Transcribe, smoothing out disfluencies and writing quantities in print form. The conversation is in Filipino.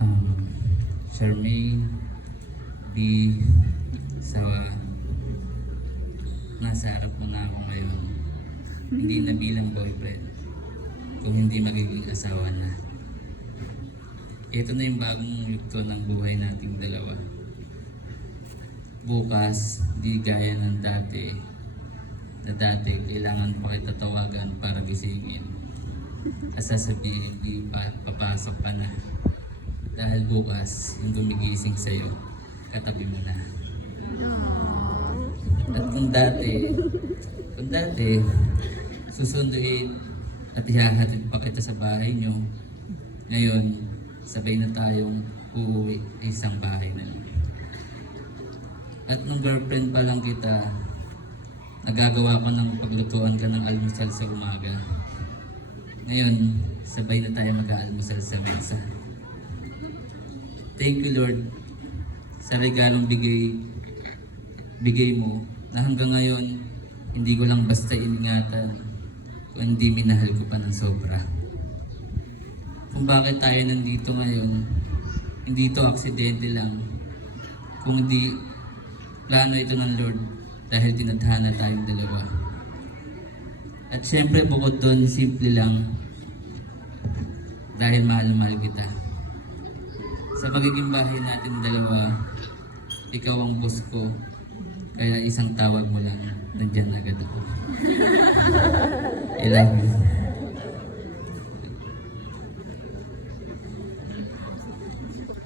um, Charmaine B. Sawa, nasa harap mo na ako ngayon, hindi na bilang boyfriend, kung hindi magiging asawa na. Ito na yung bagong yugto ng buhay nating dalawa. Bukas, di gaya ng dati, na dati kailangan pa kita tawagan para gisingin. At sasabihin, di pa, papasok ka na. Dahil bukas, yung gumigising sa'yo, katabi mo na. At kung dati, susunduin at ihahatid pa kita sa bahay nyo, ngayon, sabay na tayong uuwi sa isang bahay na lang. At nung girlfriend pa lang kita, nagagawa ko ng paglutuan ka ng almusal sa umaga. Ngayon, sabay na tayo mag-aalmusal sa mesa. Thank you Lord sa regalong bigay mo na hanggang ngayon hindi ko lang basta iningatan kung hindi minahal ko pa ng sobra. Kung bakit tayo nandito ngayon, hindi ito aksidente lang, kung hindi plano ito ng Lord dahil tinadhana tayong dalawa. At syempre bukod doon, simple lang, dahil mahal-mahal kita. Sa magiging bahay natin dalawa, ikaw ang boss ko, kaya isang tawag mo lang, nandyan agad ako. I love you.